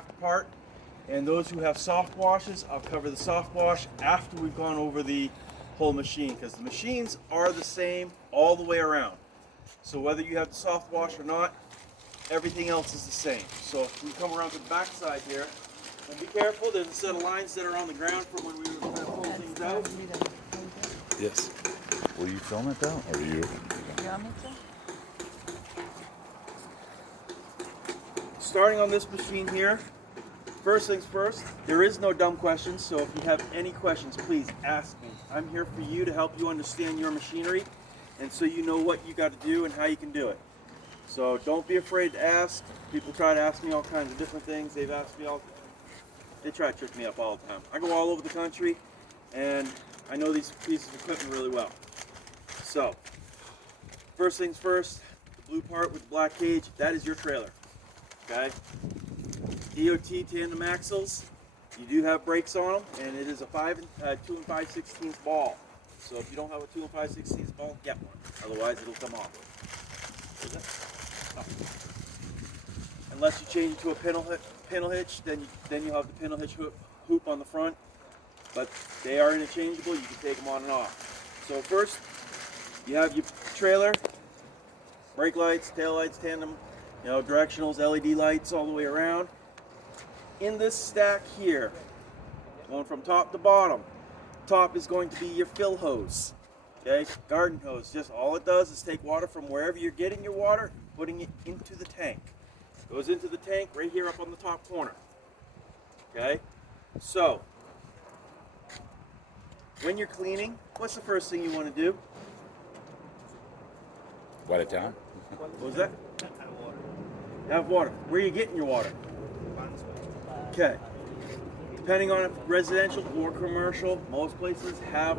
half apart. And those who have soft washes, I'll cover the soft wash after we've gone over the whole machine, because the machines are the same all the way around. So whether you have the soft wash or not, everything else is the same. So if we come around to the back side here, and be careful, there's a set of lines that are on the ground from when we were trying to pull things out. Yes. Will you film it though, or you? Starting on this machine here, first things first, there is no dumb questions, so if you have any questions, please ask me. I'm here for you to help you understand your machinery, and so you know what you got to do and how you can do it. So don't be afraid to ask. People try to ask me all kinds of different things. They've asked me they try to trick me up all the time. I go all over the country, and I know these pieces of equipment really well. So, first things first, the blue part with the black cage, that is your trailer. Okay? DOT tandem axles, you do have brakes on them, and it is a 2 and 5/16 ball. So if you don't have a 2 and 5/16 ball, get one. Otherwise, it'll come off. Is it? Oh. Unless you change it to a pintle hitch, then you'll have the pintle hitch hoop on the front. But they are interchangeable. You can take them on and off. So first, you have your trailer, brake lights, tail lights, tandem, directionals, LED lights all the way around. In this stack here, going from top to bottom, top is going to be your fill hose, okay? Garden hose. Just all it does is take water from wherever you're getting your water, putting it into the tank. Goes into the tank right here up on the top corner, okay? So, when you're cleaning, what's the first thing you want to do? Wet it down. What was that? Have water. Where are you getting your water? Okay. Depending on if residential or commercial, most places have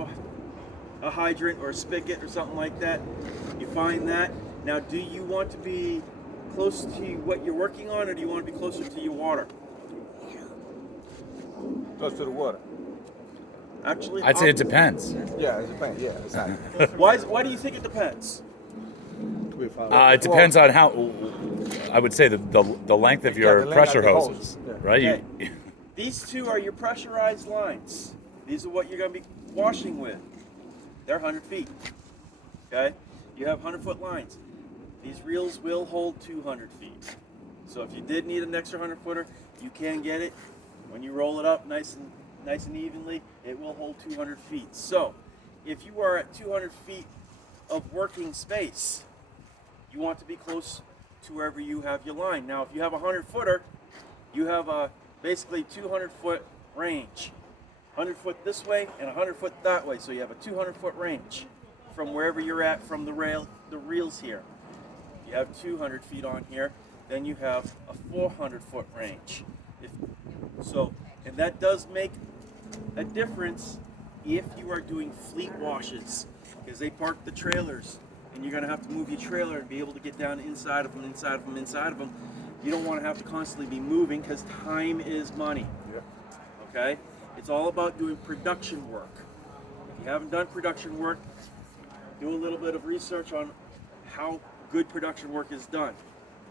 a hydrant or a spigot or something like that. You find that. Now, do you want to be close to what you're working on, or do you want to be closer to your water? Close to the water. Actually, I'd say it depends. Yeah, it depends. Yeah, it's not. Why do you think it depends? It depends on how. I would say the length of your the length pressure of the hose. hoses, Yeah. right? Okay. These two are your pressurized lines. These are what you're going to be washing with. They're 100 feet. Okay? You have 100-foot lines. These reels will hold 200 feet. So if you did need an extra 100-footer, you can get it. When you roll it up nice and evenly, it will hold 200 feet. So if you are at 200 feet of working space, you want to be close to wherever you have your line. Now, if you have a 100-footer, you have a basically 200-foot range. 100 foot this way and 100 foot that way. So you have a 200-foot range from wherever you're at from the reels here. If you have 200 feet on here, then you have a 400-foot range. And that does make a difference if you are doing fleet washes, because they park the trailers and you're going to have to move your trailer and be able to get down inside of them. You don't want to have to constantly be moving, because time is money. Yep. Okay? It's all about doing production work. If you haven't done production work, do a little bit of research on how good production work is done.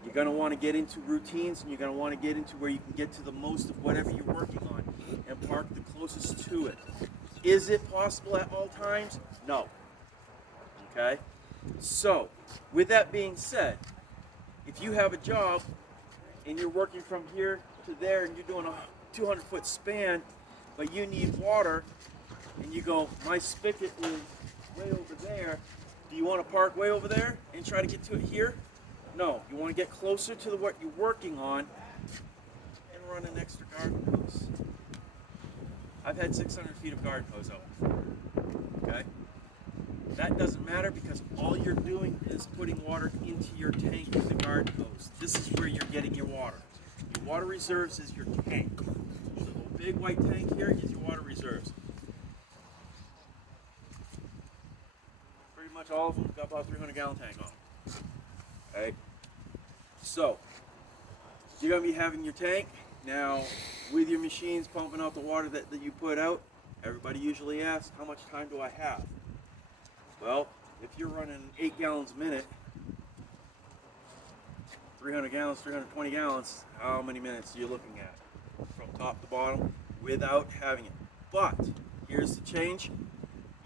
You're going to want to get into routines, and you're going to want to get into where you can get to the most of whatever you're working on and park the closest to it. Is it possible at all times? No. Okay? So, with that being said, if you have a job and you're working from here to there and you're doing a 200-foot span, but you need water, and you go, my spigot is way over there, do you want to park way over there and try to get to it here? No, you want to get closer to what you're working on and run an extra garden hose. I've had 600 feet of garden hose out before, okay? That doesn't matter, because all you're doing is putting water into your tank with the garden hose. This is where you're getting your water. Your water reserves is your tank. The whole big white tank here is your water reserves. Pretty much all of them got about a 300-gallon tank on them. Okay? So, you're going to be having your tank. Now, with your machines pumping out the water that you put out, everybody usually asks, how much time do I have? Well, if you're running 8 gallons a minute, 300 gallons, 320 gallons, how many minutes are you looking at from top to bottom without having it? But here's the change.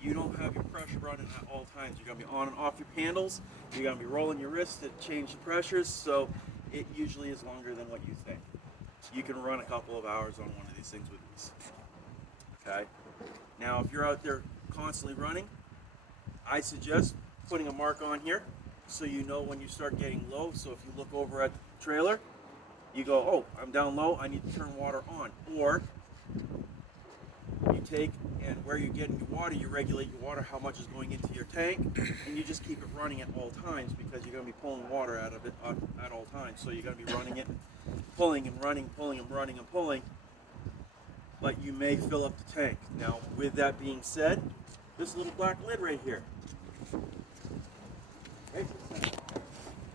You don't have your pressure running at all times. You're gonna be on and off your handles. You're gonna be rolling your wrist to change the pressures, so it usually is longer than what you think. You can run a couple of hours on one of these things with these. Okay? Now, if you're out there constantly running, I suggest putting a mark on here so you know when you start getting low. So if you look over at the trailer, you go, oh, I'm down low, I need to turn water on. Or you take and where you're getting your water, you regulate your water, how much is going into your tank, and you just keep it running at all times because you're going to be pulling water out of it at all times. So you're going to be running it, pulling and running, pulling and running and pulling, but you may fill up the tank. Now, with that being said, this little black lid right here,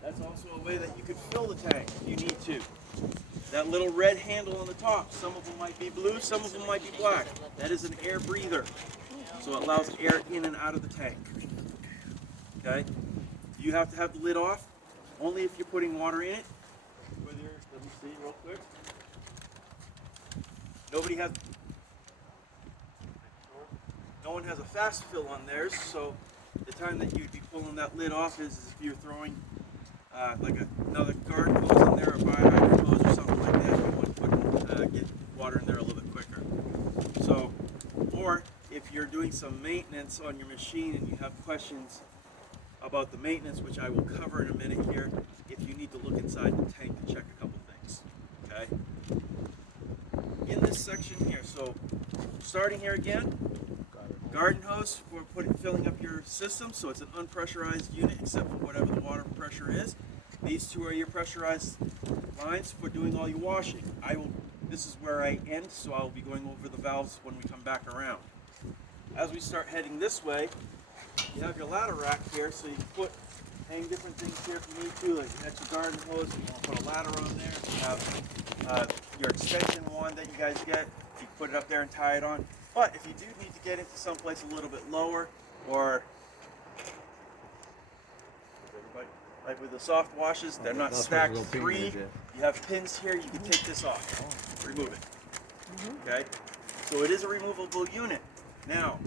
that's also a way that you could fill the tank if you need to. That little red handle on the top, some of them might be blue, some of them might be black. That is an air breather. So it allows air in and out of the tank. Okay? You have to have the lid off only if you're putting water in it. Let me see real quick. No one has a fast fill on theirs, so the time that you'd be pulling that lid off is if you're throwing like another garden hose in there, or biohydrant hose or something like that. You want to get water in there a little bit quicker. So, or if you're doing some maintenance on your machine and you have questions about the maintenance, which I will cover in a minute here, if you need to look inside the tank to check a couple things. Okay? In this section here, so starting here again, garden hose for filling up your system, so it's an unpressurized unit except for whatever the water pressure is. These two are your pressurized lines for doing all your washing. This is where I end, so I'll be going over the valves when we come back around. As we start heading this way, you have your ladder rack here, so you can hang different things here if you need to, like that's your garden hose, you want to put a ladder on there. You have your extension wand that you guys get, you can put it up there and tie it on. But if you do need to get into someplace a little bit lower, or like with the soft washes, they're not stacked three. You have pins here, you can take this off, remove it. Okay? So it is a removable unit. Now,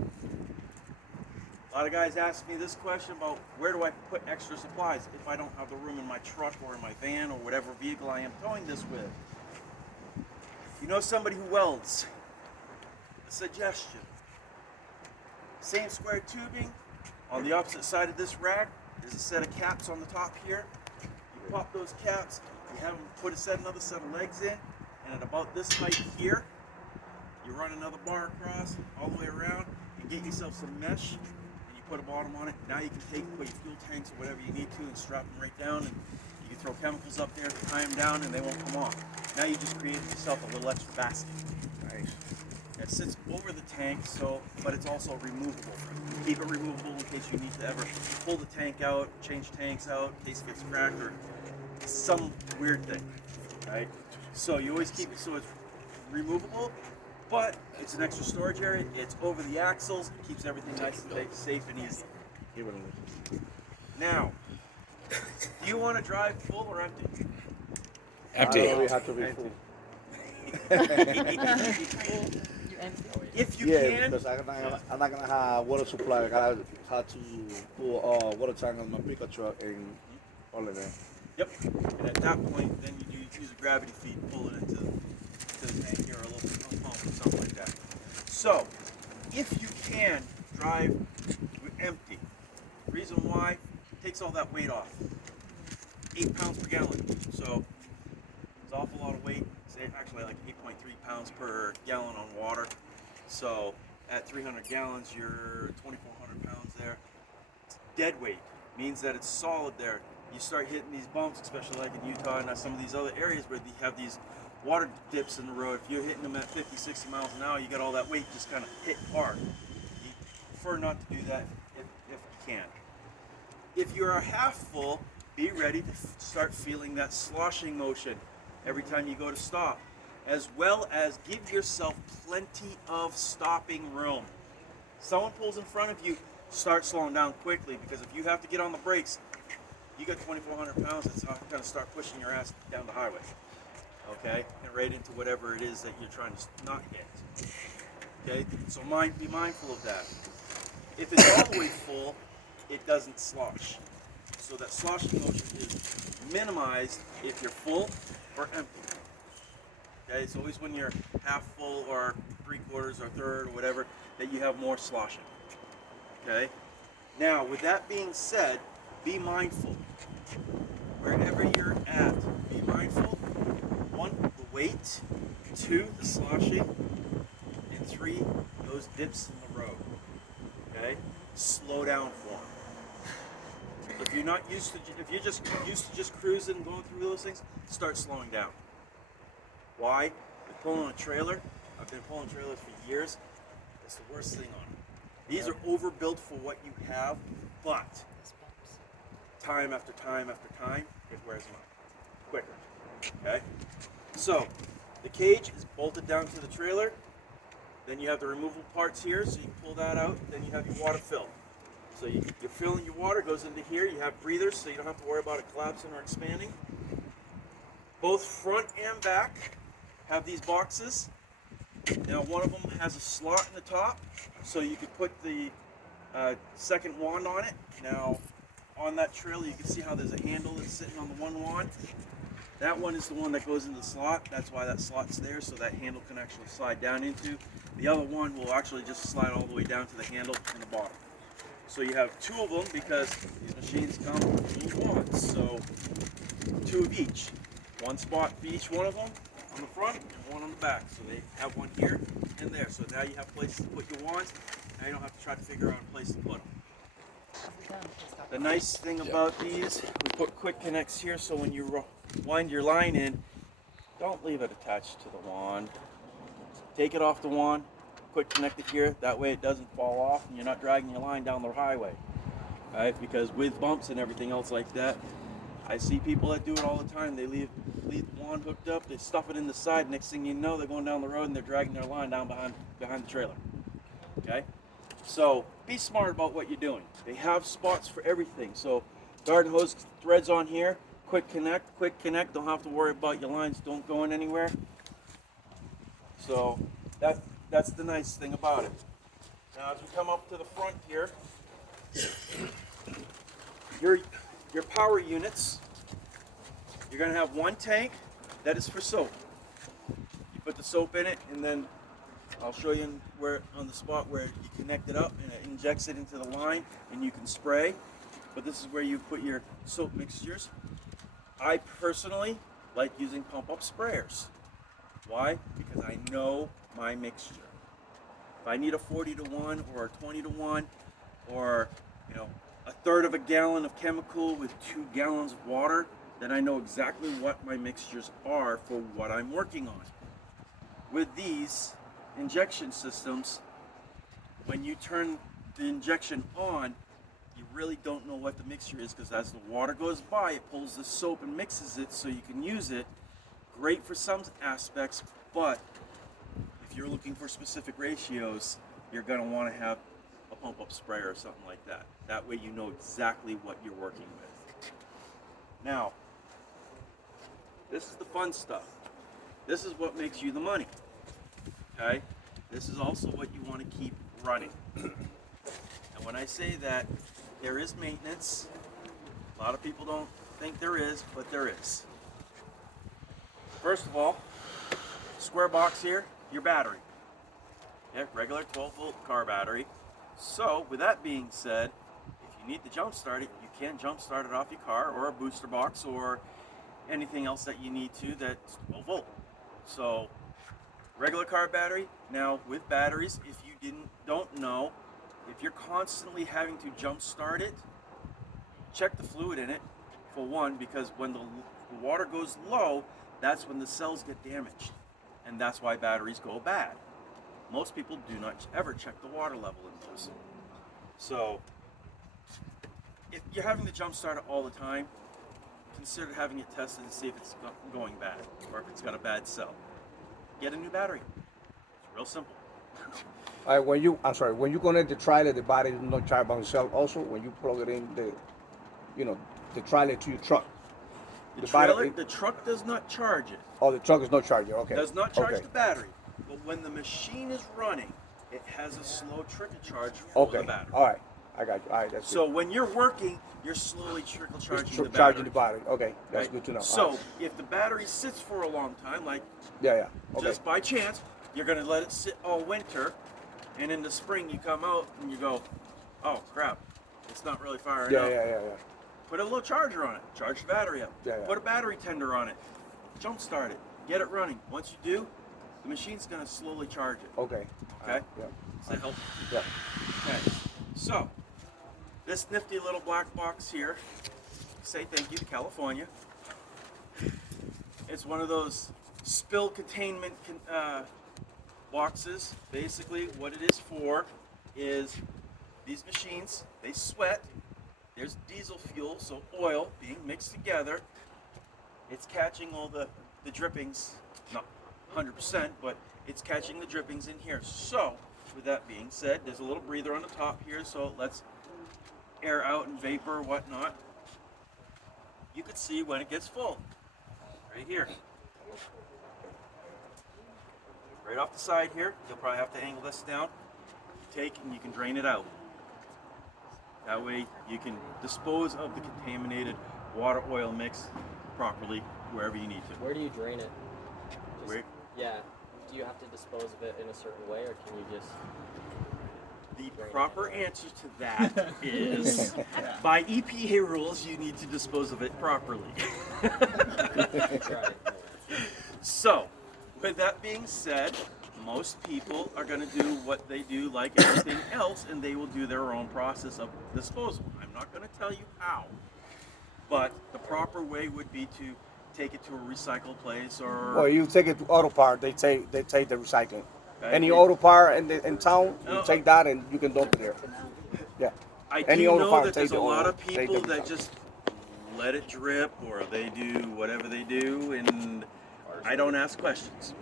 a lot of guys ask me this question about where do I put extra supplies if I don't have the room in my truck or in my van or whatever vehicle I am towing this with. You know somebody who welds? A suggestion. Same square tubing. On the opposite side of this rack, there's a set of caps on the top here. You pop those caps, you have them put another set of legs in, and at about this height here, you run another bar across all the way around and get yourself some mesh, and you put a bottom on it. Now you can put your fuel tanks or whatever you need to and strap them right down, and you can throw chemicals up there to tie them down and they won't come off. Now you just created yourself a little extra basket. Nice. It sits over the tank, but it's also removable. You keep it removable in case you need to ever pull the tank out, change tanks out, in case it gets cracked or some weird thing, right? So you always keep it so it's removable, but it's an extra storage area. It's over the axles. It keeps everything nice and safe and easy. Now, do you want to drive full or empty? Empty. We have to be full. If you Yeah, can, because I'm not gonna have water supply. I gotta have to pull water tank on my pickup truck and all of that. yep. And at that point, then you use a gravity feed, pull it into the tank here, or a little pump or something like that. So, if you can drive empty, reason why, it takes all that weight off. 8 pounds per gallon. So it's an awful lot of weight. It's actually like 8.3 pounds per gallon on water. So at 300 gallons, you're 2,400 pounds there. It's dead weight. Means that it's solid there. You start hitting these bumps, especially like in Utah and some of these other areas where you have these water dips in the road. If you're hitting them at 50, 60 miles an hour, you got all that weight just kind of hit hard. You prefer not to do that if you can. If you're half full, be ready to start feeling that sloshing motion every time you go to stop, as well as give yourself plenty of stopping room. Someone pulls in front of you, start slowing down quickly, because if you have to get on the brakes, you got 2,400 pounds, it's not going to start pushing your ass down the highway. Okay, and right into whatever it is that you're trying to not hit. Okay, so be mindful of that. If it's all the way full, it doesn't slosh. So that sloshing motion is minimized if you're full or empty. Okay, it's always when you're half full or 3/4 or third or whatever that you have more sloshing. Okay, now with that being said, be mindful. Wherever you're at, be mindful. 1, the weight. 2, the sloshing. And 3, those dips in the road. Okay? Slow down for them. If you're not used to, if you're just used to just cruising and going through those things, start slowing down. Why? You're pulling a trailer. I've been pulling trailers for years. That's the worst thing on it. These are overbuilt for what you have, but time after time after time, it wears them out quicker. Okay? So, the cage is bolted down to the trailer. Then you have the removable parts here, so you can pull that out. Then you have your water fill. So you're filling your water, goes into here. You have breathers, so you don't have to worry about it collapsing or expanding. Both front and back have these boxes. Now one of them has a slot in the top, so you could put the second wand on it. Now on that trailer, you can see how there's a handle that's sitting on the one wand. That one is the one that goes in the slot. That's why that slot's there, so that handle can actually slide down into. The other one will actually just slide all the way down to the handle in the bottom. So you have 2 of them because these machines come in wands. So 2 of each. 1 spot for each one of them on the front and 1 on the back. So they have 1 here and there. So now you have places to put your wands. Now you don't have to try to figure out a place to put them. The nice thing about these, we put quick connects here, so when you wind your line in, don't leave it attached to the wand. Take it off the wand, quick connect it here, that way it doesn't fall off and you're not dragging your line down the highway. Right? Because with bumps and everything else like that, I see people that do it all the time. They leave the wand hooked up, they stuff it in the side, next thing you know they're going down the road and they're dragging their line down behind the trailer. Okay? So be smart about what you're doing. They have spots for everything. So garden hose threads on here, quick connect, don't have to worry about your lines don't going anywhere. So that's the nice thing about it. Now as we come up to the front here, your power units, you're gonna have 1 tank that is for soap. You put the soap in it and then I'll show you where on the spot where you connect it up and it injects it into the line and you can spray. But this is where you put your soap mixtures. I personally like using pump up sprayers. Why? Because I know my mixture. If I need a 40-to-1 or a 20-to-1 or a third of a gallon of chemical with 2 gallons of water, then I know exactly what my mixtures are for what I'm working on. With these injection systems, when you turn the injection on, you really don't know what the mixture is, because as the water goes by, it pulls the soap and mixes it so you can use it. Great for some aspects, but if you're looking for specific ratios, you're going to want to have a pump up sprayer or something like that. That way you know exactly what you're working with. Now, this is the fun stuff. This is what makes you the money. Okay? This is also what you want to keep running. And when I say that, there is maintenance. A lot of people don't think there is, but there is. First of all, square box here, your battery. Yeah, regular 12-volt car battery. So, with that being said, if you need to jump start it, you can jump start it off your car or a booster box or anything else that you need to that's 12 volt. So, regular car battery. Now with batteries, if you don't know, if you're constantly having to jump start it, check the fluid in it for one, because when the water goes low, that's when the cells get damaged, and that's why batteries go bad. Most people do not ever check the water level in those. So if you're having to jump start it all the time, consider having it tested and see if it's going bad or if it's got a bad cell. Get a new battery. It's real simple. When you connect the trailer, the battery does not charge by itself. Also, when you plug it in, the trailer to your truck. The battery- trailer, the truck does not charge it. Oh, the truck is no charger. Okay. Does not charge okay. the battery. But when the machine is running, it has a slow trickle charge for Okay. the battery. All right. I got you. All right. That's So when you're working, you're slowly trickle good. charging the battery. Charging the battery. Okay. That's right? good to know. So All right. if the battery sits for a long time, like Yeah. Okay. just by chance, you're going to let it sit all winter, and in the spring you come out and you go, oh crap, it's not really firing yeah. up. Yeah. Put a little charger on it, charge the battery up. Yeah, yeah. Put a battery tender on it, jump start it, get it running. Once you do, the machine's going to slowly charge it. Okay. Okay? Yeah. Does that help? Yeah. Okay. So, this nifty little black box here, say thank you to California. It's one of those spill containment boxes. Basically, what it is for is these machines, they sweat. There's diesel fuel, so oil being mixed together. It's catching all the drippings, not 100%, but it's catching the drippings in here. So, with that being said, there's a little breather on the top here, so it lets air out and vapor, whatnot. You can see when it gets full, right here. Right off the side here, you'll probably have to angle this down. Take and you can drain it out. That way you can dispose of the contaminated water oil mix properly wherever you need to. Where do you drain it? Where- Yeah. Do you have to dispose of it in a certain way, or can you just? The proper answer to that is, by EPA rules, you need to dispose of it properly. Try? So, with that being said, most people are going to do what they do like everything else, and they will do their own process of disposal. I'm not going to tell you how, but the proper way would be to take it to a recycle place or... Well, you take it to auto part. They take the recycling. Okay. Any auto part in town, you No. take that and you can dump it there. Yeah. I Any do auto know part, that there's take a the lot oil, of take people the that recycle. just let it drip, or they do whatever they do, and I don't ask questions.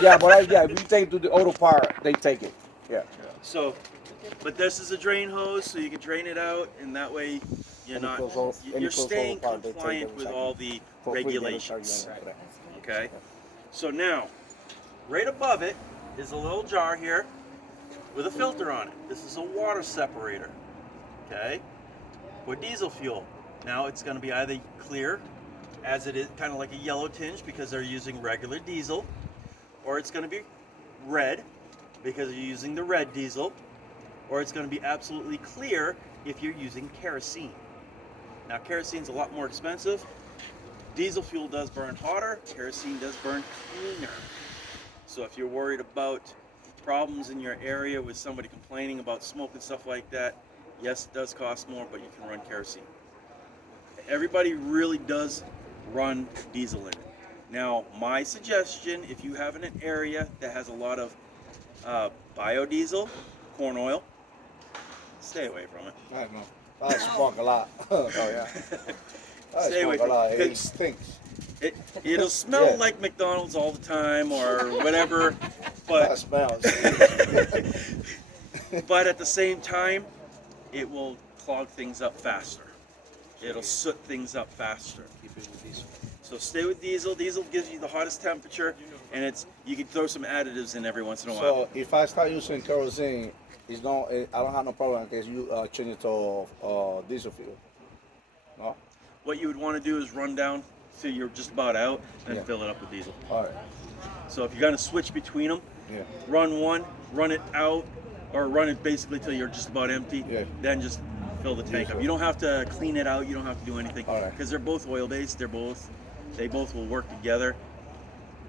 Yeah, but if you take it to the auto part, they take it. Yeah. So, but this is a drain hose, so you can drain it out, and that way you're Any not, close- any you're close staying auto part, they take the compliant with recycling. all the For free, they don't charge regulations. you anything for that. Okay? So now, right above it is a little jar here with a filter on it. This is a water separator. Okay? With diesel fuel. Now it's going to be either clear, as it is kind of like a yellow tinge because they're using regular diesel, or it's going to be red because you're using the red diesel, or it's going to be absolutely clear if you're using kerosene. Now kerosene's a lot more expensive. Diesel fuel does burn hotter, kerosene does burn cleaner. So if you're worried about problems in your area with somebody complaining about smoke and stuff like that, yes, it does cost more, but you can run kerosene. Everybody really does run diesel in it. Now, my suggestion, if you have in an area that has a lot of biodiesel, corn oil, stay away from it. I don't know. I smoke a lot. Oh yeah. I Stay away smoke a from lot. it. It stinks. It'll smell Yeah. like McDonald's all the time or whatever, That but smells. but at the same time, it will clog things up faster. It'll soot things up faster. Keep it with diesel. So stay with diesel. Diesel gives you the hottest temperature, and you can throw some additives in every once in a while. So if I start using kerosene, it's not. I don't have no problem in case you change it to diesel fuel. No. What you would want to do is run down till you're just about out, then Yeah. fill it up with diesel. All right. So if you're gonna switch between them, Yeah. run one, run it out, or run it basically till you're just about empty. Yeah. Then just fill the tank up. Diesel. You don't have to clean it out. You don't have to do anything All right. because they're both oil based. They both will work together.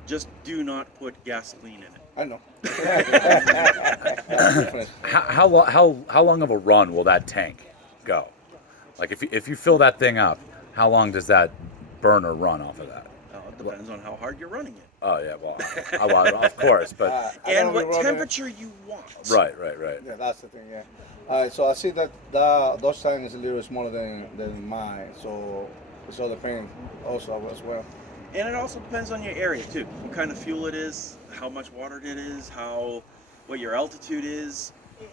Just do not put gasoline in it. I know. That's different. How long of a run will that tank go? Like if you fill that thing up, how long does that burner run off of that? It depends on how hard you're running it Oh yeah, well, of course, but I and don't what run it. temperature you want. right. Yeah, that's the thing. Yeah. All right. So I see that those tanks is a little smaller than mine. So it all depends also as well. And it also depends on your area too. What kind of fuel it is, how much water it is, what your altitude is.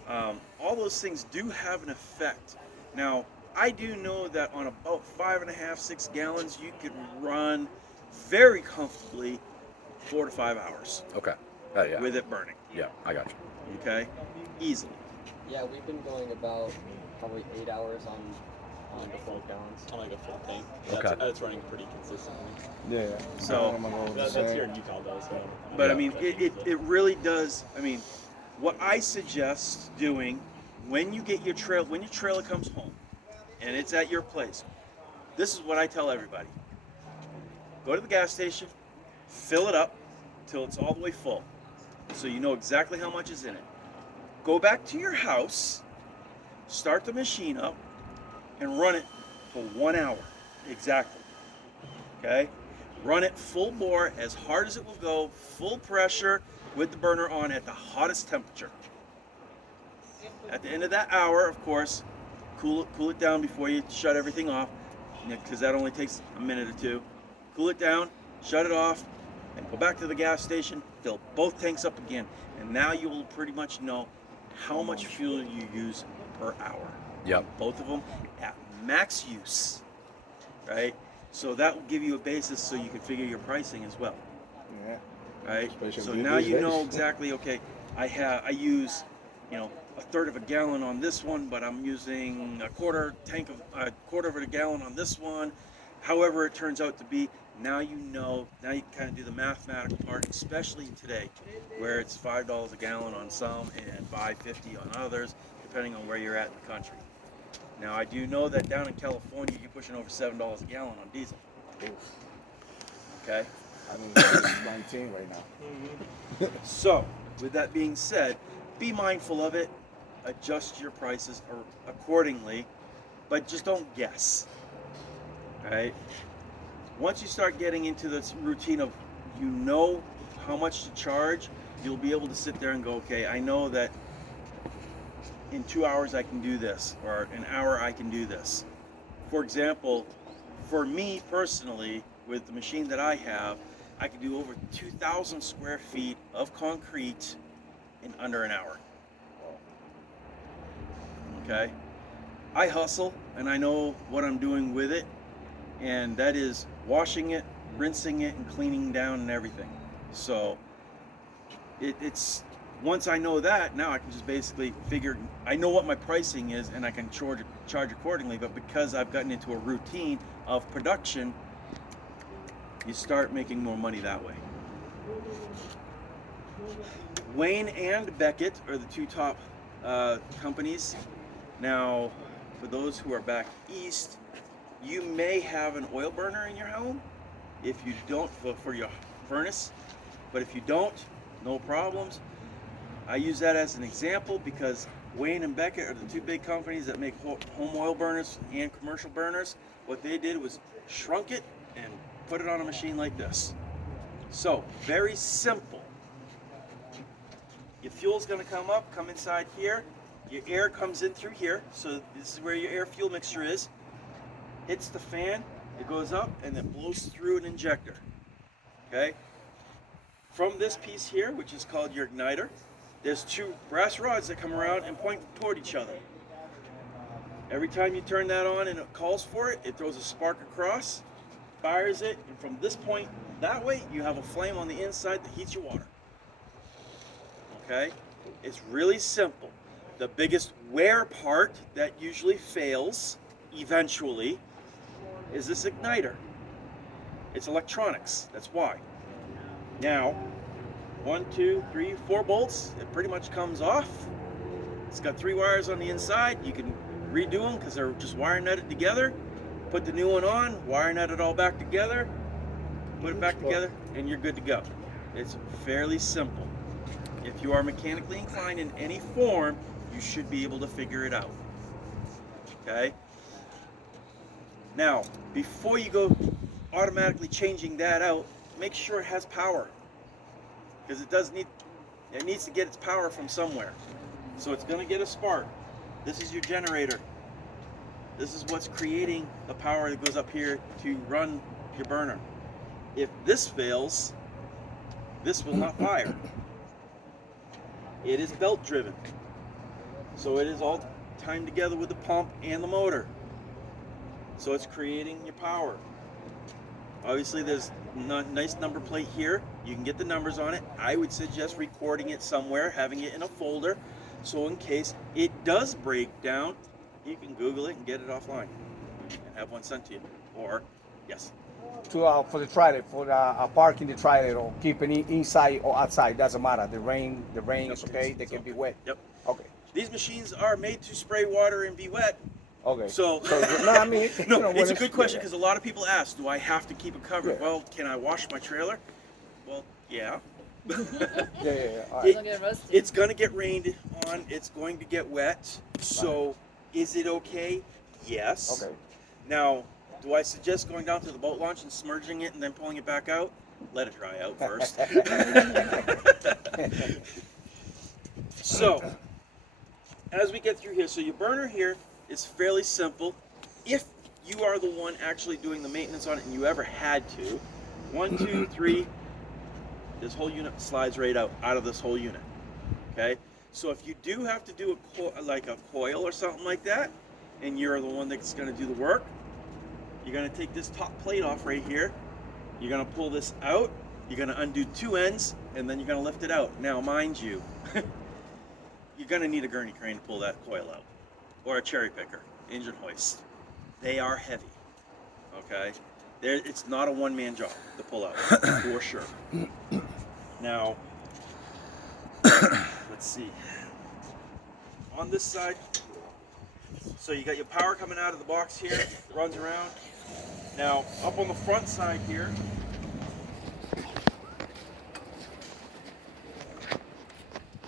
All those things do have an effect. Now, I do know that on about 5.5, 6 gallons, you can run very comfortably 4 to 5 hours Okay. Yeah. with it burning. Yeah, I got you. Okay, easily. Yeah, we've been going about probably 8 hours on the 12 gallons. On like a full tank. Okay. That's running pretty consistently. Yeah. So- I'm gonna go with the That's same. here in Utah though, so. But I Yeah. mean, it really does. I mean, what I suggest doing when you get when your trailer comes home, and it's at your place, this is what I tell everybody: go to the gas station, fill it up till it's all the way full, so you know exactly how much is in it. Go back to your house, start the machine up, and run it for 1 hour exactly. Okay. Run it full bore, as hard as it will go, full pressure, with the burner on at the hottest temperature. At the end of that hour, of course, cool it down before you shut everything off, because that only takes a minute or two. Cool it down, shut it off, and go back to the gas station, fill both tanks up again, and now you will pretty much know how much fuel you use per hour. Yep. Both of them at max use, right? So that will give you a basis so you can figure your pricing as well, Yeah. right? Especially So these now you days. know exactly, okay, I use, a third of a gallon on this one, but I'm using a quarter of a gallon on this one. However it turns out to be, now you know, now you can kind of do the mathematical part, especially today, where it's $5 a gallon on some and $5.50 on others, depending on where you're at in the country. Now I do know that down in California, you're pushing over $7 a gallon on diesel. Okay? I mean, it's 19 right now. So, with that being said, be mindful of it, adjust your prices accordingly, but just don't guess. Right? Once you start getting into this routine of how much to charge, you'll be able to sit there and go, okay, I know that in 2 hours I can do this, or an hour I can do this. For example, for me personally, with the machine that I have, I can do over 2,000 square feet of concrete in under an hour. Okay? I hustle and I know what I'm doing with it, and that is washing it, rinsing it, and cleaning down and everything. So it's once I know that, now I can just basically figure, I know what my pricing is and I can charge accordingly. But because I've gotten into a routine of production, you start making more money that way. Wayne and Beckett are the two top companies. Now, for those who are back east, you may have an oil burner in your home. If you don't, for your furnace, but if you don't, no problems. I use that as an example because Wayne and Beckett are the two big companies that make home oil burners and commercial burners. What they did was shrunk it and put it on a machine like this. So, very simple. Your fuel's gonna come inside here. Your air comes in through here. So this is where your air fuel mixture is. Hits the fan, it goes up and then blows through an injector. Okay? From this piece here, which is called your igniter, there's two brass rods that come around and point toward each other. Every time you turn that on and it calls for it, it throws a spark across, fires it, and from this point that way, you have a flame on the inside that heats your water. Okay? It's really simple. The biggest wear part that usually fails eventually is this igniter. It's electronics, that's why. Now, 1, 2, 3, 4 bolts, it pretty much comes off. It's got 3 wires on the inside. You can redo them because they're just wire netted together. Put the new one on, wire net it all back together, put it back together, and you're good to go. It's fairly simple. If you are mechanically inclined in any form, you should be able to figure it out. Okay? Now, before you go automatically changing that out, make sure it has power. Because it needs to get its power from somewhere. So it's going to get a spark. This is your generator. This is what's creating the power that goes up here to run your burner. If this fails, this will not fire. It is belt driven. So it is all timed together with the pump and the motor. So it's creating your power. Obviously, there's a nice number plate here. You can get the numbers on it. I would suggest recording it somewhere, having it in a folder, so in case it does break down, you can Google it and get it offline and have one sent to you. Or, yes. For the trailer, for the parking the trailer or keeping it inside or outside, doesn't matter. The rain is okay. They can be wet. Yep. Okay. These machines are made to spray water and be wet. Okay. So, no, I mean, no, you know, it's a when good question because a lot of people ask, do I have to keep it covered? Yeah. Well, can I wash my trailer? Well, yeah. Yeah. All right. It- Don't get roasted. It's going to get rained on. It's going to get wet. So, is it okay? Yes. Okay. Now, do I suggest going down to the boat launch and submerging it and then pulling it back out? Let it dry out first. So, as we get through here, so your burner here is fairly simple. If you are the one actually doing the maintenance on it and you ever had to, 1, 2, 3, this whole unit slides right out of this whole unit. Okay? So if you do have to do like a coil or something like that, and you're the one that's going to do the work, you're going to take this top plate off right here. You're going to pull this out. You're going to undo 2 ends, and then you're going to lift it out. Now, mind you, you're going to need a gurney crane to pull that coil out, or a cherry picker, engine hoist. They are heavy. Okay? It's not a one-man job to pull out, for sure. Now, let's see. On this side, so you got your power coming out of the box here, runs around. Now, up on the front side here,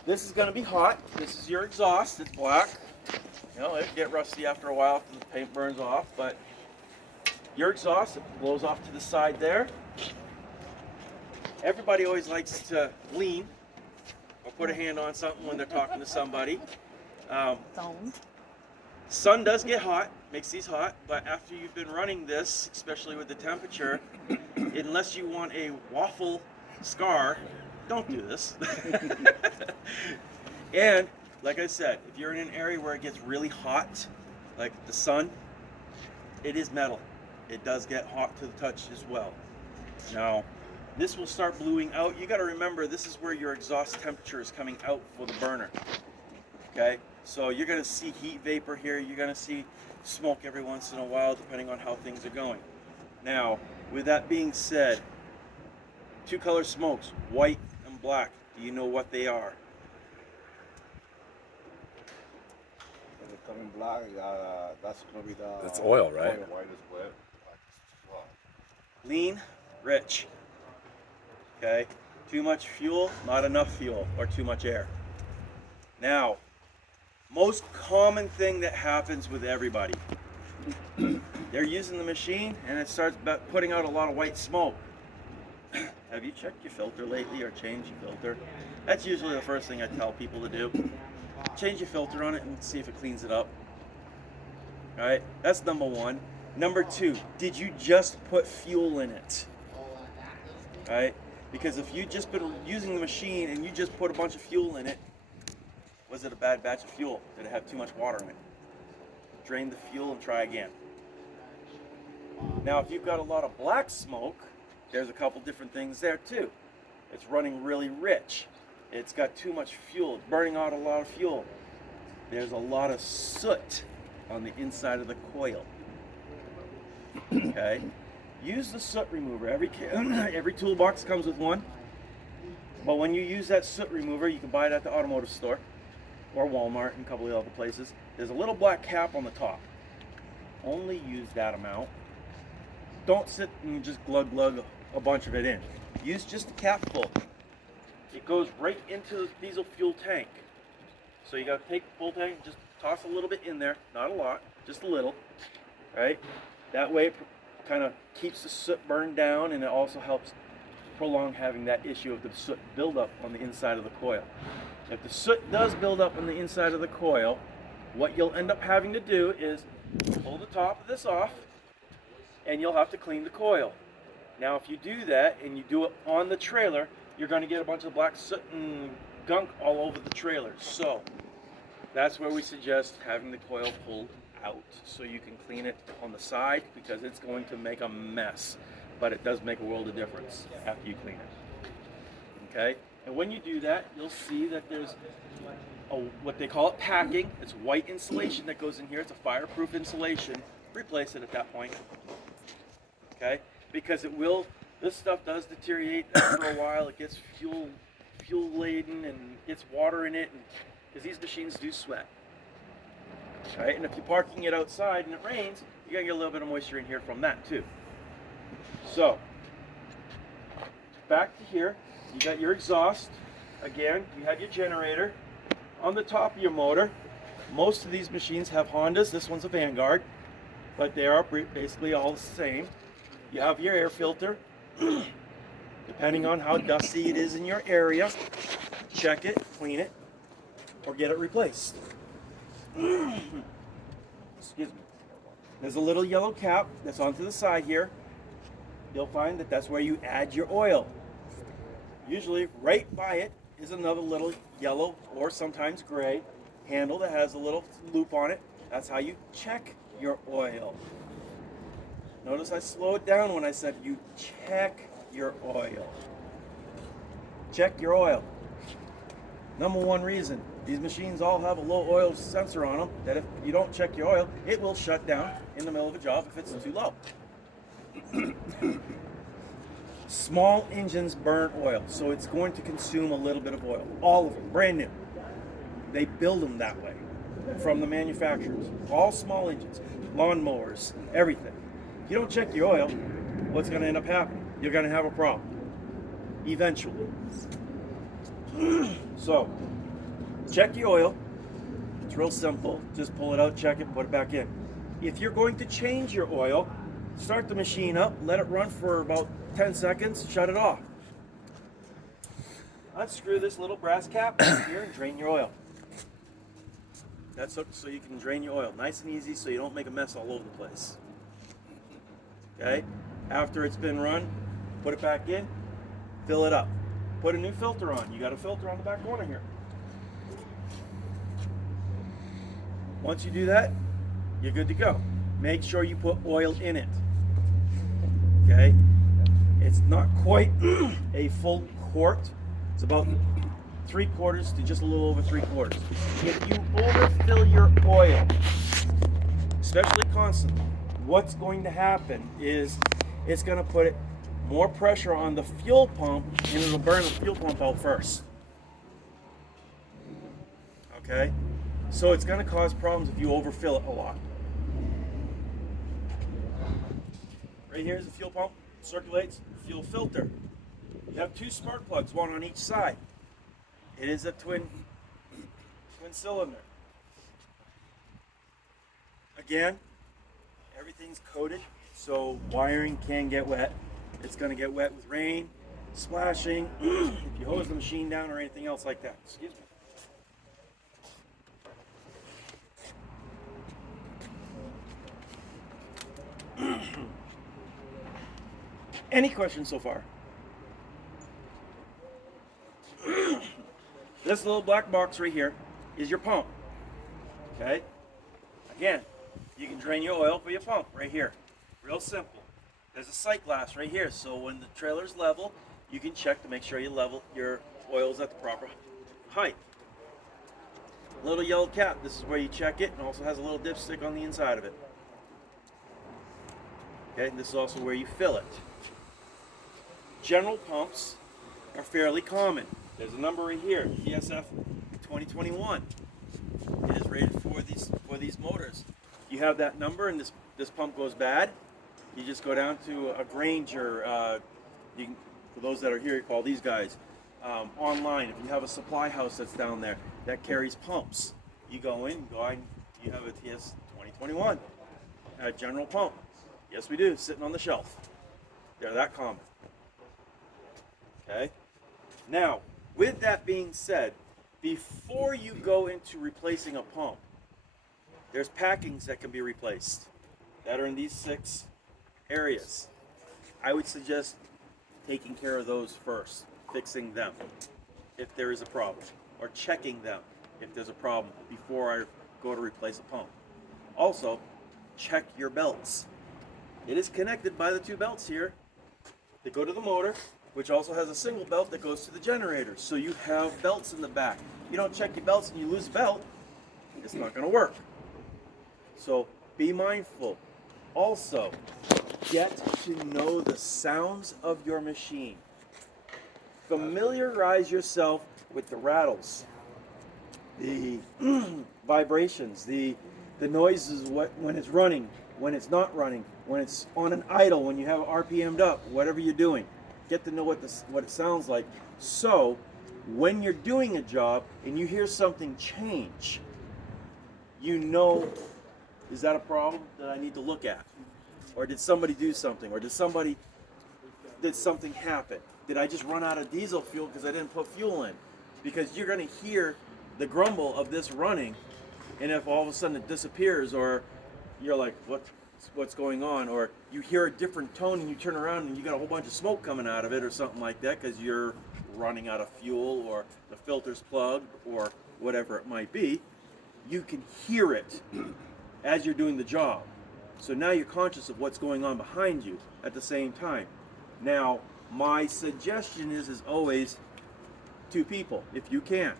this is going to be hot. This is your exhaust. It's black. You know, it'll get rusty after a while after the paint burns off, but your exhaust, it blows off to the side there. Everybody always likes to lean or put a hand on something when they're talking to somebody. Don't. Sun does get hot, makes these hot, but after you've been running this, especially with the temperature, unless you want a waffle scar, don't do this. And like I said, if you're in an area where it gets really hot, like the sun, it is metal. It does get hot to the touch as well. Now, this will start bluing out. You got to remember, this is where your exhaust temperature is coming out for the burner. Okay, so you're going to see heat vapor here. You're going to see smoke every once in a while, depending on how things are going. Now, with that being said, 2 color smokes, white and black. Do you know what they are? Coming black, that's gonna be the. That's oil, right? White is wet. Lean, rich. Okay, too much fuel, not enough fuel, or too much air. Now, most common thing that happens with everybody, they're using the machine and it starts putting out a lot of white smoke. Have you checked your filter lately or changed your filter? That's usually the first thing I tell people to do. Change your filter on it and see if it cleans it up. All right, that's number 1. Number 2, did you just put fuel in it? All right, because if you just been using the machine and you just put a bunch of fuel in it, was it a bad batch of fuel? Did it have too much water in it? Drain the fuel and try again. Now, if you've got a lot of black smoke, there's a couple different things there too. It's running really rich. It's got too much fuel. It's burning out a lot of fuel. There's a lot of soot on the inside of the coil. Okay? Use the soot remover. Every toolbox comes with one. But when you use that soot remover, you can buy it at the automotive store or Walmart and a couple of other places. There's a little black cap on the top. Only use that amount. Don't sit and just glug a bunch of it in. Use just the cap full. It goes right into the diesel fuel tank. So you gotta take the full tank and just toss a little bit in there. Not a lot, just a little. Right? That way it kind of keeps the soot burned down, and it also helps prolong having that issue of the soot buildup on the inside of the coil. If the soot does build up on the inside of the coil, what you'll end up having to do is pull the top of this off, and you'll have to clean the coil. Now, if you do that and you do it on the trailer, you're going to get a bunch of black soot and gunk all over the trailer. So that's where we suggest having the coil pulled out so you can clean it on the side because it's going to make a mess. But it does make a world of difference after you clean it. Okay? And when you do that, you'll see that there's what they call it packing. It's white insulation that goes in here. It's a fireproof insulation. Replace it at that point. Okay? Because this stuff does deteriorate after a while. It gets fuel laden and gets water in it, because these machines do sweat. Right? And if you're parking it outside and it rains, you're gonna get a little bit of moisture in here from that too. So, back to here, you got your exhaust. Again, you have your generator. On the top of your motor, most of these machines have Hondas. This one's a Vanguard, but they are basically all the same. You have your air filter. Depending on how dusty it is in your area, check it, clean it, or get it replaced. Excuse me. There's a little yellow cap that's onto the side here. You'll find that that's where you add your oil. Usually right by it is another little yellow or sometimes gray handle that has a little loop on it. That's how you check your oil. Notice I slowed down when I said you check your oil. Check your oil. Number one reason, these machines all have a low oil sensor on them that if you don't check your oil, it will shut down in the middle of a job if it's too low. Small engines burn oil, so it's going to consume a little bit of oil. All of them, brand new. They build them that way from the manufacturers. All small engines, lawnmowers, everything. If you don't check your oil, what's going to end up happening? You're going to have a problem eventually. So, check your oil. It's real simple. Just pull it out, check it, put it back in. If you're going to change your oil, start the machine up, let it run for about 10 seconds, shut it off. Unscrew this little brass cap here and drain your oil. That's so you can drain your oil nice and easy so you don't make a mess all over the place. Okay? After it's been run, put it back in, fill it up. Put a new filter on. You got a filter on the back corner here. Once you do that, you're good to go. Make sure you put oil in it. Okay? It's not quite a full quart. It's about 3/4 to just a little over 3/4. If you overfill your oil, especially constantly, what's going to happen is it's going to put more pressure on the fuel pump, and it'll burn the fuel pump out first. Okay? So it's going to cause problems if you overfill it a lot. Right here is the fuel pump, circulates, fuel filter. You have two spark plugs, one on each side. It is a twin cylinder. Again, everything's coated, so wiring can get wet. It's going to get wet with rain, splashing, if you hose the machine down or anything else like that. Excuse me. Any questions so far? This little black box right here is your pump. Okay? Again, you can drain your oil for your pump right here. Real simple. There's a sight glass right here, so when the trailer's level, you can check to make sure your oil's at the proper height. Little yellow cap, this is where you check it, and also has a little dipstick on the inside of it. Okay, and this is also where you fill it. General pumps are fairly common. There's a number right here, TSF 2021. It is rated for these motors. You have that number, and this pump goes bad. You just go down to a Granger. For those that are here, you call these guys online. If you have a supply house that's down there that carries pumps, you go in, you have a TS 2021 general pump. Yes, we do, sitting on the shelf. They're that common. Okay. Now, with that being said, before you go into replacing a pump, there's packings that can be replaced that are in these 6 areas. I would suggest taking care of those first, fixing them if there is a problem, or checking them if there's a problem before I go to replace a pump. Also, check your belts. It is connected by the two belts here. They go to the motor, which also has a single belt that goes to the generator. So you have belts in the back. You don't check your belts and you lose a belt, it's not going to work. So be mindful. Also, get to know the sounds of your machine. Familiarize yourself with the rattles, the vibrations, the noises when it's running, when it's not running, when it's on an idle, when you have it RPM'd up, whatever you're doing. Get to know what it sounds like. So when you're doing a job and you hear something change, you know, is that a problem that I need to look at? Or did somebody do something? Or did something happen? Did I just run out of diesel fuel because I didn't put fuel in? Because you're going to hear the grumble of this running, and if all of a sudden it disappears, or you're like, what's going on? Or you hear a different tone and you turn around and you got a whole bunch of smoke coming out of it or something like that because you're running out of fuel or the filter's plugged or whatever it might be, you can hear it as you're doing the job. So now you're conscious of what's going on behind you at the same time. Now, my suggestion is always 2 people, if you can.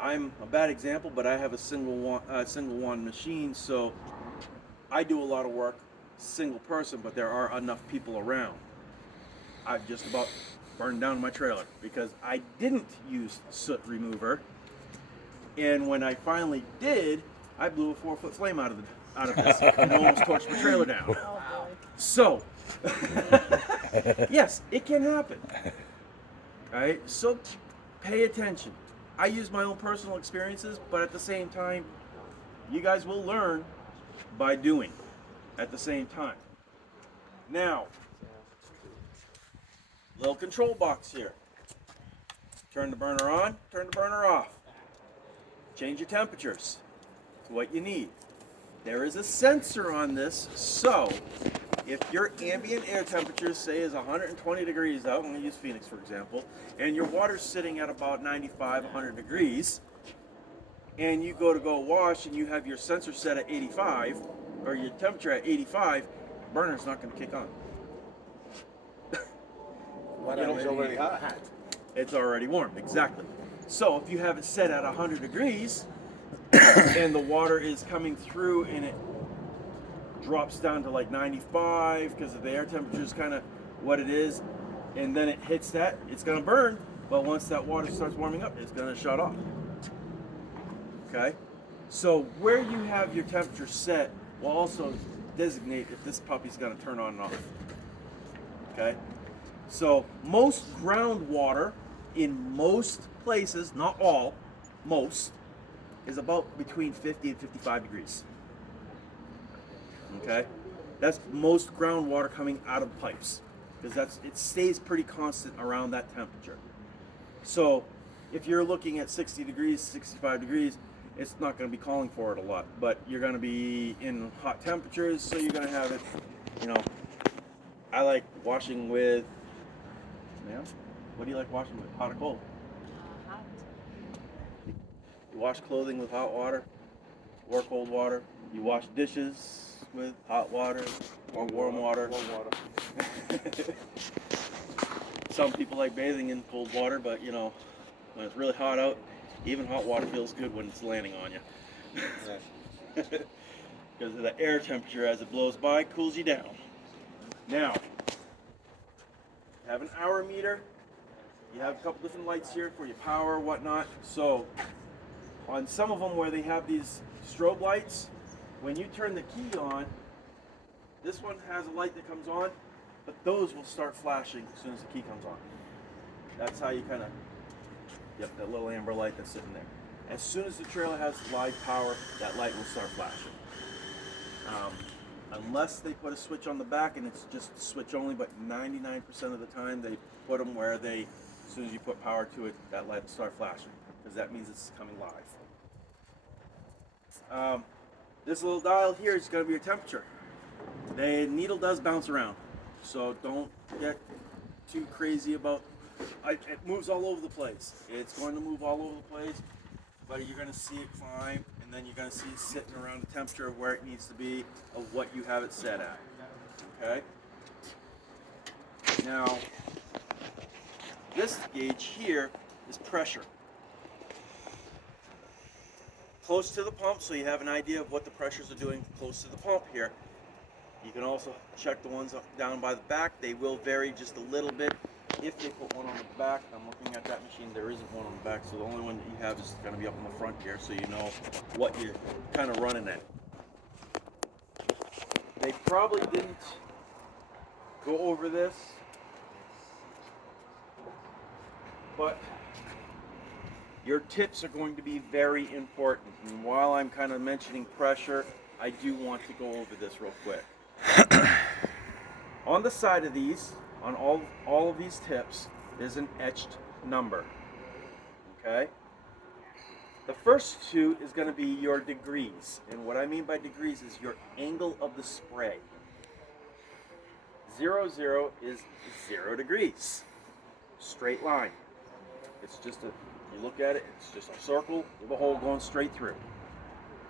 I'm a bad example, but I have a single one machine, so I do a lot of work single person, but there are enough people around. I've just about burned down my trailer because I didn't use soot remover, and when I finally did, I blew a 4-foot flame out of this and almost torched my trailer down. Oh boy. So, yes, it can happen. All right, so pay attention. I use my own personal experiences, but at the same time, you guys will learn by doing at the same time. Now, little control box here. Turn the burner on, turn the burner off. Change your temperatures to what you need. There is a sensor on this, so if your ambient air temperature, say, is 120 degrees out, I'm going to use Phoenix for example, and your water's sitting at about 95, 100 degrees, and you go wash and you have your sensor set at 85, or your temperature at 85, burner's not going to kick on. It's already hot. It's already warm, exactly. So if you have it set at 100 degrees and the water is coming through and it drops down to like 95 because the air temperature is kind of what it is, and then it hits that, it's going to burn, but once that water starts warming up, it's going to shut off. Okay? So where you have your temperature set will also designate if this puppy's going to turn on and off. Okay? So most groundwater in most places, not all, most, is about between 50 and 55 degrees. Okay? That's most groundwater coming out of pipes, because it stays pretty constant around that temperature. So if you're looking at 60 degrees, 65 degrees, it's not going to be calling for it a lot, but you're going to be in hot temperatures, so you're going to have it, I like washing with, ma'am, what do you like washing with, hot or cold? Hot. You wash clothing with hot water or cold water. You wash dishes with hot water or warm water. Warm water. Some people like bathing in cold water, but when it's really hot out, even hot water feels good when it's landing on you. Because of the air temperature as it blows by cools you down. Now, you have an hour meter. You have a couple different lights here for your power, whatnot. So, on some of them where they have these strobe lights, when you turn the key on, this one has a light that comes on, but those will start flashing as soon as the key comes on. That's how you kind of, yep, that little amber light that's sitting there. As soon as the trailer has live power, that light will start flashing. Unless they put a switch on the back and it's just switch only, but 99% of the time they put them where as soon as you put power to it, that light will start flashing, because that means it's coming live. This little dial here is going to be your temperature. The needle does bounce around, so don't get too crazy about it. It moves all over the place. It's going to move all over the place, but you're going to see it climb and and then you're going to see it sitting around the temperature of where it needs to be, of what you have it set at. Okay? Now, this gauge here is pressure. Close to the pump, so you have an idea of what the pressures are doing close to the pump here. You can also check the ones up, down by the back. They will vary just a little bit if they put one on the back. I'm looking at that machine. There isn't one on the back, so the only one that you have is going to be up on the front here, so you know what you're kind of running at. They probably didn't go over this, but your tips are going to be very important. And while I'm kind of mentioning pressure, I do want to go over this real quick. On the side of these, on all of these tips, is an etched number. Okay? The first two is going to be your degrees. And what I mean by degrees is your angle of the spray. 0, 0 is 0 degrees. Straight line. It's just you look at it, it's just a circle with a hole going straight through.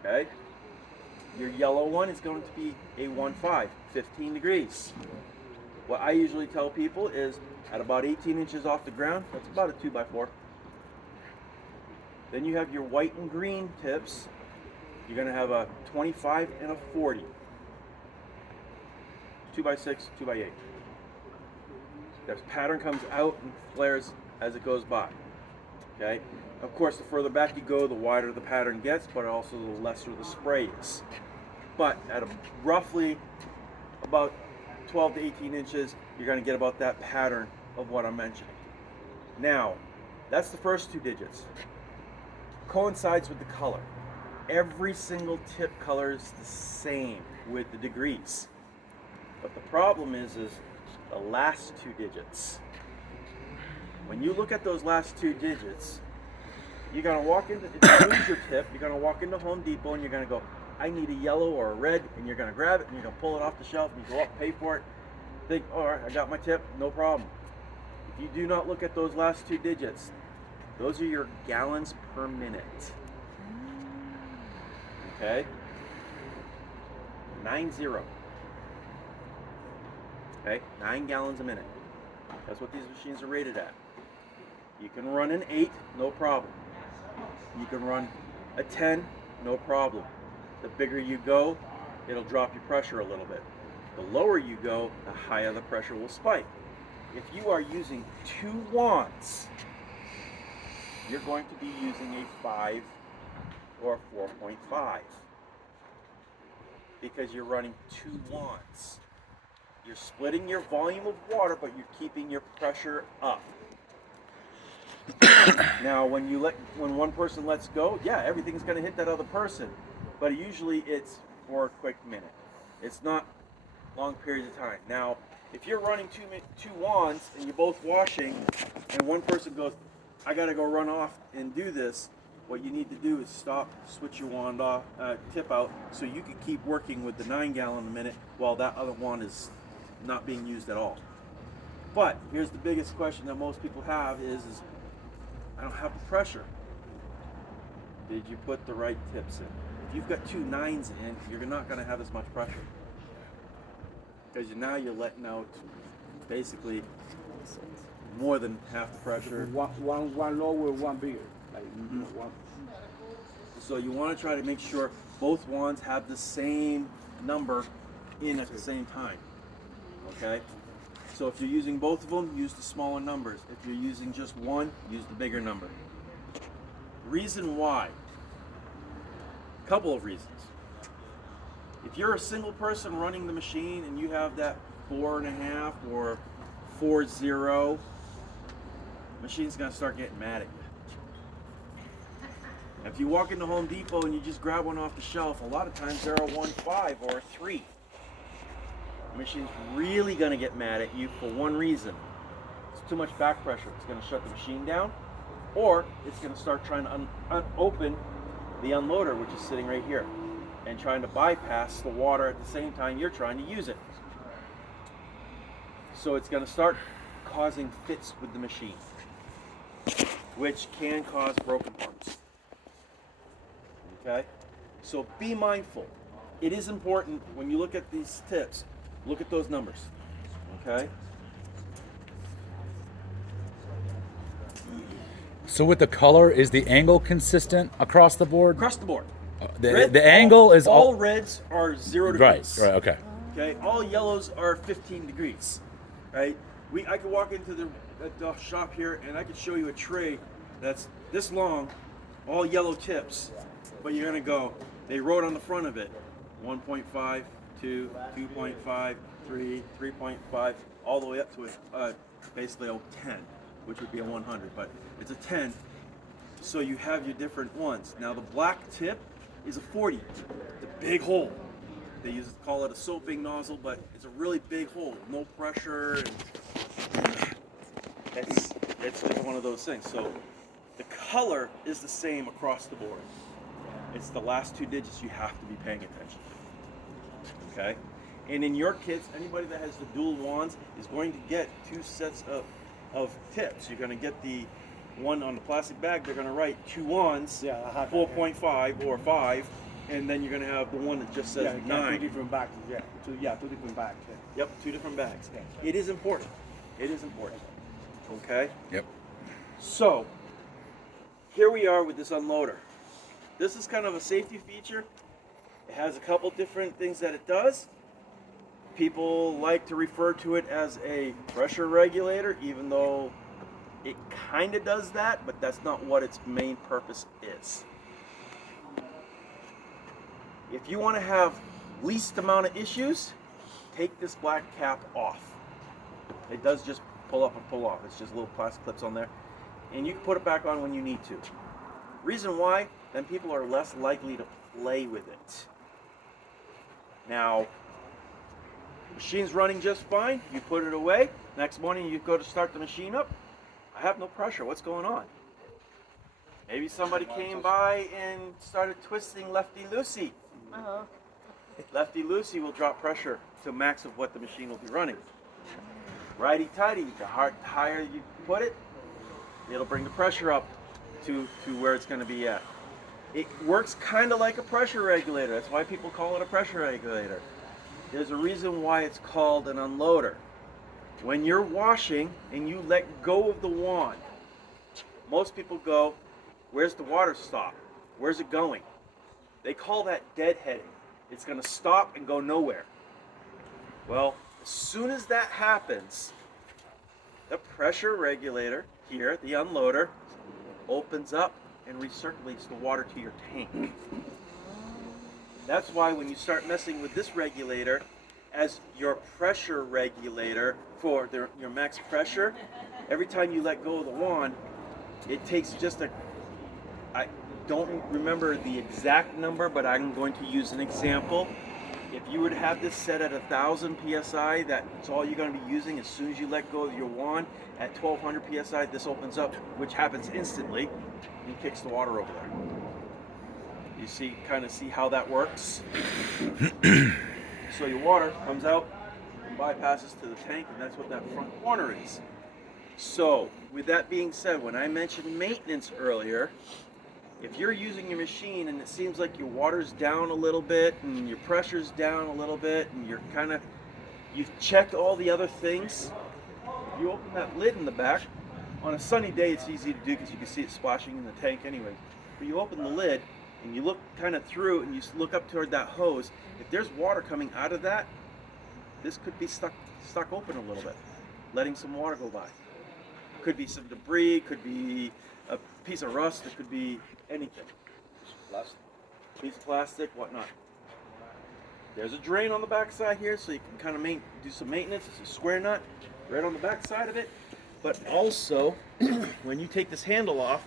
Okay? Your yellow one is going to be a 1.5, 15 degrees. What I usually tell people is at about 18 inches off the ground, that's about a 2x4. Then you have your white and green tips. You're going to have a 25 and a 40. 2x6, 2x8. That pattern comes out and flares as it goes by. Okay? Of course, the further back you go, the wider the pattern gets, but also the lesser the spray is. But at roughly about 12 to 18 inches, you're going to get about that pattern of what I'm mentioning. Now, that's the first two digits. Coincides with the color. Every single tip color is the same with the degrees. But the problem is the last two digits. When you look at those last two digits, you're going to walk into, if you lose your tip, you're going to walk into Home Depot and you're going to go, I need a yellow or a red, and you're going to grab it and you're going to pull it off the shelf and you go up, pay for it, think, all right, I got my tip, no problem. If you do not look at those last two digits, those are your gallons per minute. Okay? 90. Okay? 9 gallons a minute. That's what these machines are rated at. You can run an 8, no problem. You can run a 10, no problem. The bigger you go, it'll drop your pressure a little bit. The lower you go, the higher the pressure will spike. If you are using 2 wands, you're going to be using a 5 or a 4.5 because you're running 2 wands. You're splitting your volume of water, but you're keeping your pressure up. Now, when one person lets go, yeah, everything's going to hit that other person, but usually it's for a quick minute. It's not long periods of time. Now, if you're running two wands and you're both washing, and one person goes, I got to go run off and do this, what you need to do is stop, switch your wand off, tip out, so you can keep working with the 9 gallon a minute while that other wand is not being used at all. But here's the biggest question that most people have is I don't have the pressure. Did you put the right tips in? If you've got 2 9s in, you're not going to have as much pressure. Because now you're letting out basically more than half the pressure. One lower, one bigger. Like, one. So you want to try to make sure both wands have the same number in at the same time. Okay? So if you're using both of them, use the smaller numbers. If you're using just one, use the bigger number. Reason why? A couple of reasons. If you're a single person running the machine and you have that 4.5 or 4.0, the machine's going to start getting mad at you. If you walk into Home Depot and you just grab one off the shelf, a lot of times they're a 1.5 or a 3. The machine's really going to get mad at you for one reason. It's too much back pressure. It's going to shut the machine down, or it's going to start trying to open the unloader, which is sitting right here, and trying to bypass the water at the same time you're trying to use it. So it's going to start causing fits with the machine, which can cause broken parts. Okay? So be mindful. It is important when you look at these tips, look at those numbers. Okay? So with the color, is the angle consistent across the board? Across the board. The angle is all reds are 0 degrees. Right, okay. Okay, all yellows are 15 degrees, right? I could walk into the shop here and I could show you a tray that's this long, all yellow tips, but you're gonna go, they wrote on the front of it, 1.5, 2, 2.5, 3, 3.5, all the way up to basically a 10, which would be a 100, but it's a 10, so you have your different ones. Now the black tip is a 40, it's a big hole. They call it a soaping nozzle, but it's a really big hole, no pressure. And it's one of those things. So the color is the same across the board. It's the last 2 digits you have to be paying attention to. Okay? And in your kits, anybody that has the dual wands is going to get 2 sets of tips. You're going to get the one on the plastic bag, they're going to write 2 wands, 4.5 or 5. And then you're going to have the one that just says 9. 2 different bags. Two different bags. Yep, 2 different bags. It is important. It is important. Okay? Yep. So, here we are with this unloader. This is kind of a safety feature. It has a couple different things that it does. People like to refer to it as a pressure regulator, even though it kind of does that, but that's not what its main purpose is. If you want to have least amount of issues, take this black cap off. It does just pull up and pull off. It's just little plastic clips on there. And you can put it back on when you need to. Reason why, then people are less likely to play with it. Now, machine's running just fine. You put it away. Next morning you go to start the machine up. I have no pressure. What's going on? Maybe somebody came by and started twisting lefty-loosey. Lefty-loosey will drop pressure to max of what the machine will be running. Righty-tighty, the higher you put it, it'll bring the pressure up to where it's going to be at. It works kind of like a pressure regulator. That's why people call it a pressure regulator. There's a reason why it's called an unloader. When you're washing and you let go of the wand, most people go, where's the water stop? Where's it going? They call that deadheading. It's going to stop and go nowhere. Well, as soon as that happens, the pressure regulator here, the unloader, opens up and recirculates the water to your tank. That's why when you start messing with this regulator as your pressure regulator for your max pressure, every time you let go of the wand, it takes just I don't remember the exact number, but I'm going to use an example. If you would have this set at 1,000 psi, that's all you're going to be using. As soon as you let go of your wand at 1,200 psi, this opens up, which happens instantly, and kicks the water over there. You kind of see how that works. So your water comes out and bypasses to the tank, and that's what that front corner is. So with that being said, when I mentioned maintenance earlier, if you're using your machine and it seems like your water's down a little bit and your pressure's down a little bit and you've checked all the other things, if you open that lid in the back, on a sunny day it's easy to do because you can see it splashing in the tank anyway. But you open the lid and you look kind of through and you look up toward that hose, if there's water coming out of that, this could be stuck open a little bit, letting some water go by. Could be some debris, could be a piece of rust, it could be anything. Piece of plastic, whatnot. There's a drain on the back side here, so you can kind of do some maintenance. It's a square nut right on the back side of it. But also, when you take this handle off,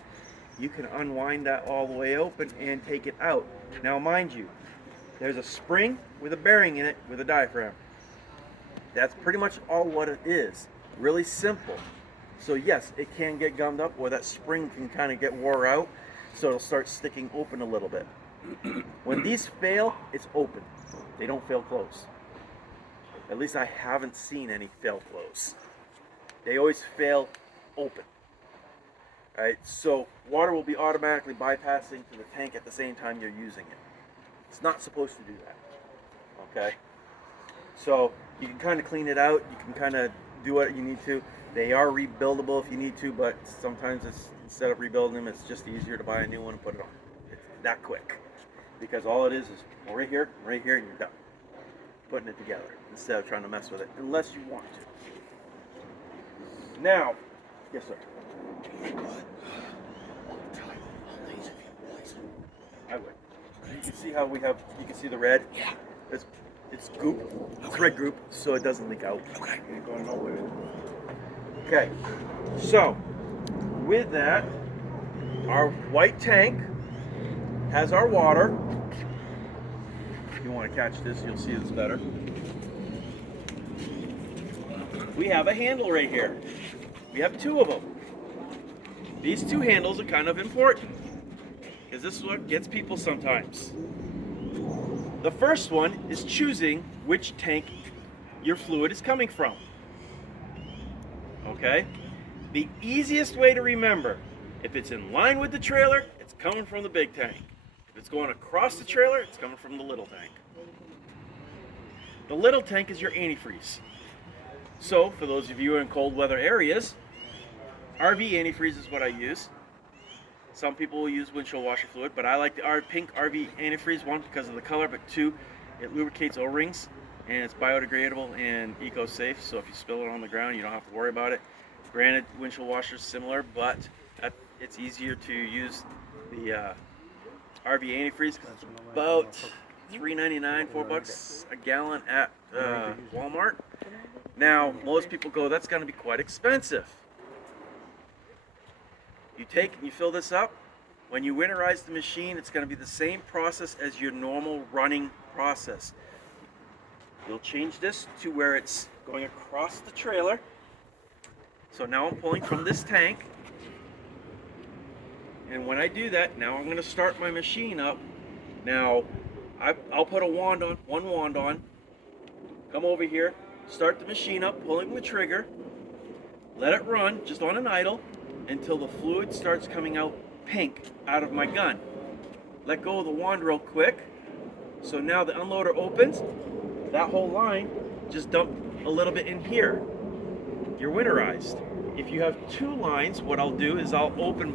you can unwind that all the way open and take it out. Now, mind you, there's a spring with a bearing in it with a diaphragm. That's pretty much all what it is. Really simple. So yes, it can get gummed up, or that spring can kind of get wore out, so it'll start sticking open a little bit. When these fail, it's open. They don't fail close. At least I haven't seen any fail close. They always fail open. All right, so water will be automatically bypassing to the tank at the same time you're using it. It's not supposed to do that. Okay? So you can kind of clean it out. You can kind of do what you need to. They are rebuildable if you need to, but sometimes it's, instead of rebuilding them, it's just easier to buy a new one and put it on. It's that quick. Because all it is right here, and you're done. Putting it together instead of trying to mess with it, unless you want to. Now, yes, sir. I would. You can see how we have. You can see the red. Yeah. It's goop. It's red goop, so it doesn't leak out. Okay. Ain't going nowhere. Okay. So, with that, our white tank has our water. If you want to catch this, you'll see this better. We have a handle right here. We have two of them. These two handles are kind of important because this is what gets people sometimes. The first one is choosing which tank your fluid is coming from. Okay? The easiest way to remember, if it's in line with the trailer, it's coming from the big tank. If it's going across the trailer, it's coming from the little tank. The little tank is your antifreeze. So, for those of you in cold weather areas, RV antifreeze is what I use. Some people will use windshield washer fluid, but I like the pink RV antifreeze, one, because of the color, but two, it lubricates O-rings, and it's biodegradable and eco-safe, so if you spill it on the ground, you don't have to worry about it. Granted, windshield washer is similar, but it's easier to use the RV antifreeze because it's about $3.99, $4 a gallon at Walmart. Now, most people go, that's going to be quite expensive. You take and you fill this up. When you winterize the machine, it's going to be the same process as your normal running process. You'll change this to where it's going across the trailer. So now I'm pulling from this tank. And when I do that, now I'm going to start my machine up. Now, I'll put one wand on, come over here, start the machine up, pulling the trigger, let it run just on an idle until the fluid starts coming out pink out of my gun. Let go of the wand real quick. So now the unloader opens, that whole line, just dump a little bit in here. You're winterized. If you have two lines, what I'll do is I'll open